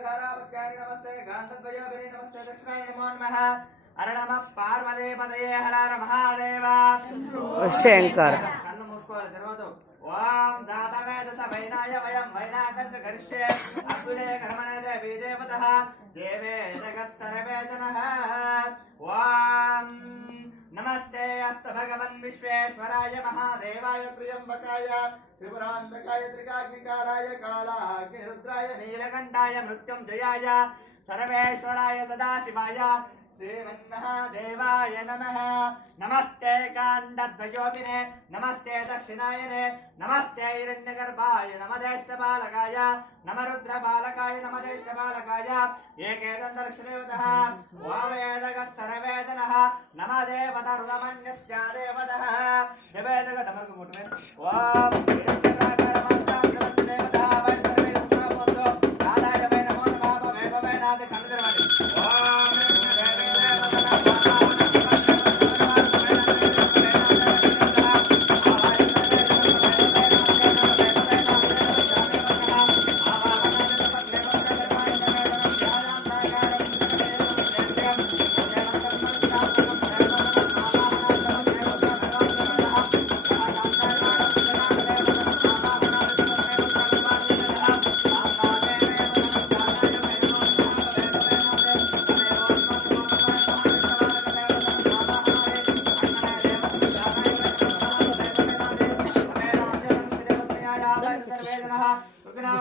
परिवारापत्यानि नमस्ते गाण्डद्वयोभिः नमस्ते दक्षिणाय नमो नमः हर नमः पार्वतीपतये हर हर महादेव शंकर कन्नु मूर्कोవాలి తర్వాత ओम दातवेद सवैनाय वयं वैनाकर्च गरिष्ये अद्भुते कर्मणे देवी देवतः देवे जगत्सर्वेजनः ओम नमस्ते अस्त भगवन् विश्वेश्वराय महादेवाय त्र्यंबकाय त्रिपुरान्तकाय त्रिकाग्निकालाय कालाग्निरुद्राय नीलकण्ठाय मृत्युञ्जयाय सर्वेश्वराय सदाशिवाय श्रीमन्महादेवाय नमः नमस्ते काण्डद्वयोभिने नमस्ते दक्षिणायने नमस्ते हिरण्यगर्भाय नमदेष्टबालकाय नमरुद्रबालकाय नमदेष्टबालकाय एकेदन्तरिक्षदेवतः वावेदगः सर्वेदनः नमदेवतरुदमन्यस्य देवतः देवेदगटमर्गमुट्मे